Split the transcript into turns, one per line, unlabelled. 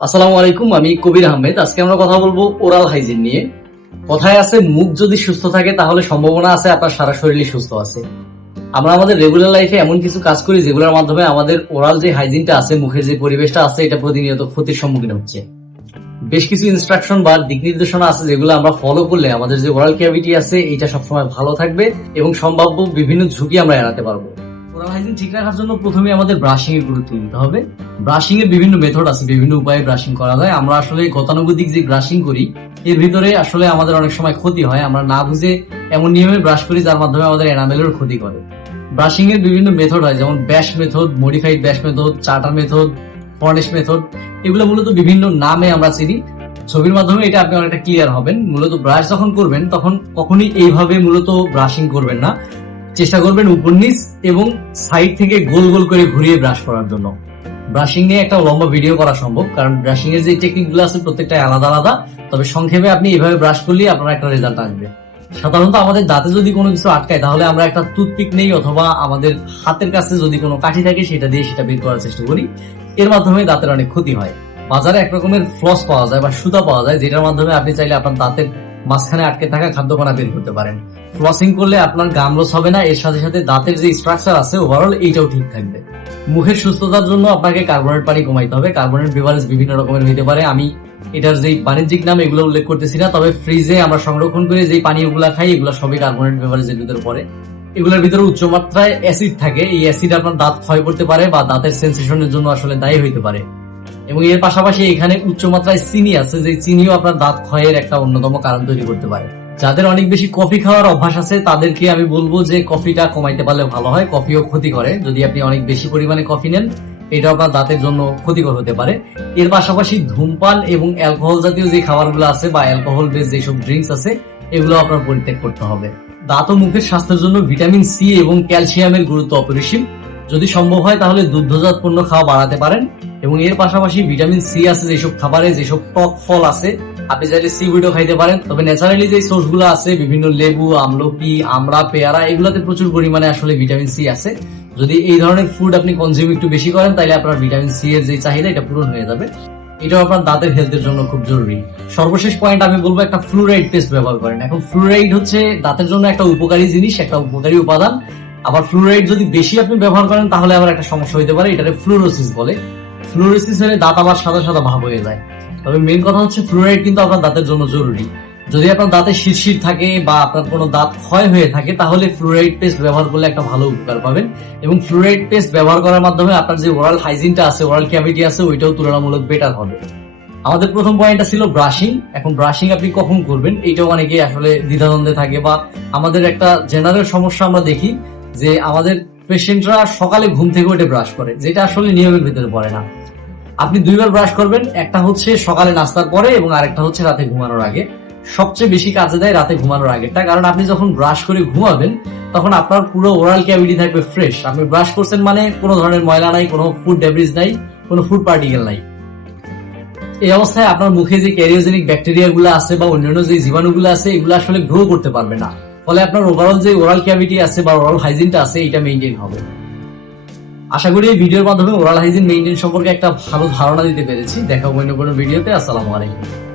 আসসালামু আলাইকুম, আমি কবির আহমেদ। আজকে আমরা কথা বলব ওরাল হাইজিন নিয়ে। কথায় আছে, মুখ যদি সুস্থ থাকে তাহলে সম্ভাবনা আছে আপনার সারা শরীরই সুস্থ আছে। আমরা আমাদের রেগুলার লাইফে এমন কিছু কাজ করি যেগুলোর মাধ্যমে আমাদের ওরাল যে হাইজিনটা আছে, মুখের যে পরিবেশটা আছে, এটা প্রতিনিয়ত ক্ষতির সম্মুখীন হচ্ছে। বেশ কিছু ইনস্ট্রাকশন বা দিক নির্দেশনা আছে যেগুলো আমরা ফলো করলে আমাদের যে ওরাল ক্যাভিটি আছে এটা সবসময় ভালো থাকবে এবং সম্ভাব্য বিভিন্ন ঝুঁকি আমরা এড়াতে পারব। ওরাল হাইজিন ঠিক রাখার জন্য প্রথমে আমাদের ব্রাশিং এর গুরুত্ব দিতে হবে। ব্রাশিং এর বিভিন্ন মেথড আছে, বিভিন্ন উপায়ে ব্রাশিং করা যায়। আমরা আসলে গতানুগতিক যে ব্রাশিং করি, এর ভিতরে আসলে আমাদের অনেক সময় ক্ষতি হয়। আমরা না বুঝে এমন নিয়মে ব্রাশ করি, যার মাধ্যমে আমাদের এনামেলের ক্ষতি করে। ব্রাশিং এর বিভিন্ন মেথড হয়, যেমন batch method modified batch method charter method furnace method এগুলো মূলত বিভিন্ন নামে আমরা চিনি। ছবির মাধ্যমে এটা আপনি অনেকটা ক্লিয়ার হবেন। মূলত ব্রাশ যখন করবেন, তখন কখনই এইভাবে মূলত ব্রাশিং করবেন না। চেষ্টা করবেন উপর নিচ এবং সাইড থেকে গোল গোল করে ঘুরিয়ে ব্রাশ করার জন্য। ব্রাশিং নিয়ে একটা লম্বা ভিডিও করা সম্ভব, কারণ ব্রাশিং এর যে টেকনিকগুলো আছে প্রত্যেকটা আলাদা আলাদা। তবে সংক্ষেপে আপনি এভাবে ব্রাশ করলে আপনার একটা রেজাল্ট আসবে। সাধারণত আমাদের দাঁতে যদি কোনো কিছু আটকায়, তাহলে আমরা একটা টুথপিক নেই অথবা আমাদের হাতের কাছে যদি কোনো কাঠি থাকে, সেটা দিয়ে সেটা বের করার চেষ্টা করি। এর মাধ্যমে দাঁতের অনেক ক্ষতি হয়। বাজারে এক রকমের ফ্লস পাওয়া যায় বা সুতা পাওয়া যায়, যেটার মাধ্যমে আপনি চাইলে আপনার দাঁতের মাঝখানে আটকে থাকা খাদ্যকণা বের করতে পারেন। ফ্লসিং করলে আপনার গাম লস হবে না, এর সাথে সাথে দাঁতের যে স্ট্রাকচার আছে ওভারঅল এইটাও ঠিক থাকবে। মুখের সুস্থতার জন্য আপনাকে কার্বনেট পানি কমাইতে হবে। কার্বনেট বেভারেজ বিভিন্ন রকমের হইতে পারে। আমি এটার যে বাণিজ্যিক নাম, এগুলো উল্লেখ করতেছি না, তবে ফ্রিজে আমরা সংরক্ষণ করে যে পানীয়গুলা খাই, এগুলো সবই কার্বনেট বেভারেজের ভিতরে পড়ে। এগুলোর ভিতরে উচ্চ মাত্রায় অ্যাসিড থাকে। এই অ্যাসিড আপনার দাঁত ক্ষয় করতে পারে বা দাঁতের সেন্সেশনের জন্য আসলে দায়ী হইতে পারে। এবং এর পাশাপাশি এখানে উচ্চ মাত্রায় চিনি আছে, যে চিনিও আপনার দাঁত ক্ষয়ের একটা অন্যতম কারণ তৈরি করতে পারে। যাদের অনেক বেশি কফি খাওয়ার অভ্যাস আছে, তাদেরকে আমি বলব যে কফিটা কমাইতে পারলে ভালো হয়, কফিও ক্ষতি করে। যদি আপনি অনেক বেশি পরিমাণে কফি নেন এটা আপনার দাঁতের জন্য ক্ষতিকর হতে পারে। এর পাশাপাশি ধূমপান এবং অ্যালকোহল জাতীয় যে খাবারগুলো আছে বা অ্যালকোহল বেস যেসব ড্রিঙ্কস আছে, এগুলো আপনার পরিত্যাগ করতে হবে। দাঁত ও মুখের স্বাস্থ্যের জন্য ভিটামিন সি এবং ক্যালসিয়ামের গুরুত্ব অপরিসীম। যদি সম্ভব হয়, তাহলে দুগ্ধজাত পণ্য খাওয়া বাড়াতে পারেন। এবং এর পাশাপাশি ভিটামিন সি আছে, যেসব খাবারে যেসব টক ফল আছে, আপনি চাইলে সি উইডও খাইতে পারেন। তবে ন্যাচারালি যে সোর্সগুলো আছে, বিভিন্ন লেবু, আমলকি, আমড়া, পেয়ারা, এগুলোতে প্রচুর পরিমাণে আসলে ভিটামিন সি আছে। যদি এই ধরনের ফুড আপনি কনজিউম একটু বেশি করেন তাহলে আপনার ভিটামিন সি এর যে চাহিদা, এটা পূরণ হয়ে যাবে। এটাও আপনার দাঁতের হেলথের জন্য খুব জরুরি। সর্বশেষ পয়েন্ট আমি বলব একটা ফ্লুরাইড পেস্ট ব্যবহার করেন। এখন ফ্লুরাইড হচ্ছে দাঁতের জন্য একটা উপকারী জিনিস, একটা উপকারী উপাদান। আবার ফ্লুরাইড যদি বেশি আপনি ব্যবহার করেন, তাহলে আবার একটা সমস্যা হতে পারে, এটাকে ফ্লুরোসিস বলে। ফ্লুরোসিস দাঁত আবার সাদা সাদা ভাব হয়ে যায়। তবে মেন কথা হচ্ছে ফ্লুরাইড কিন্তু আপনার দাঁতের জন্য জরুরি। যদি আপনার দাঁতে শিরশির থাকে বা আপনার কোনো দাঁত ক্ষয় হয়ে থাকে, তাহলে ফ্লুরাইড পেস্ট ব্যবহার করলে একটা ভালো উপকার পাবেন। এবং ফ্লুরাইড পেস্ট ব্যবহার করার মাধ্যমে আপনার যে ওরাল হাইজিনটা আছে ওরাল ক্যাভিটি আছে, ওইটাও তুলনামূলক বেটার হবে। আমাদের প্রথম পয়েন্টটা ছিল ব্রাশিং এখন ব্রাশিং আপনি কখন করবেন? এইটাও অনেকে আসলে দ্বিধাদ্বন্দ্বে থাকে বা আমাদের একটা জেনারেল সমস্যা আমরা দেখি যে আমাদের পেশেন্টরা সকালে ঘুম থেকে উঠে ব্রাশ করে, যেটা আসলে নিয়মের ভিতরে পড়ে না। আপনি দুইবার ব্রাশ করবেন, একটা হচ্ছে সকালে নাস্তার পরে এবং আরেকটা হচ্ছে রাতে ঘুমানোর আগে। সবচেয়ে বেশি কাজে দেয় রাতে ঘুমানোর আগেটা কারণ আপনি যখন ব্রাশ করে ঘুমাবেন, তখন আপনার পুরো ওরাল ক্যাভিটি থাকবে ফ্রেশ আপনি ব্রাশ করছেন মানে কোনো ধরনের ময়লা নাই, কোনো ফুড ডেব্রিজ নাই, কোনো ফুড পার্টিকেল নাই। এই অবস্থায় আপনার মুখে যে ক্যারিওজেনিক ব্যাকটেরিয়া গুলো আছে বা অন্যান্য যে জীবাণুগুলো আছে, এগুলো আসলে গ্রো করতে পারবে না। ফলে আপনার ওভারঅল যে ওরাল ক্যাভিটি আছে বা ওরাল হাইজিনটা আছে, এটা মেনটেন হবে। আশা করি এই ভিডিওর মাধ্যমে ওরাল হাইজিন মেনটেন সম্পর্কে একটা ভালো ধারণা দিতে পেরেছি। দেখা অন্য কোনো ভিডিওতে আসসালামু আলাইকুম।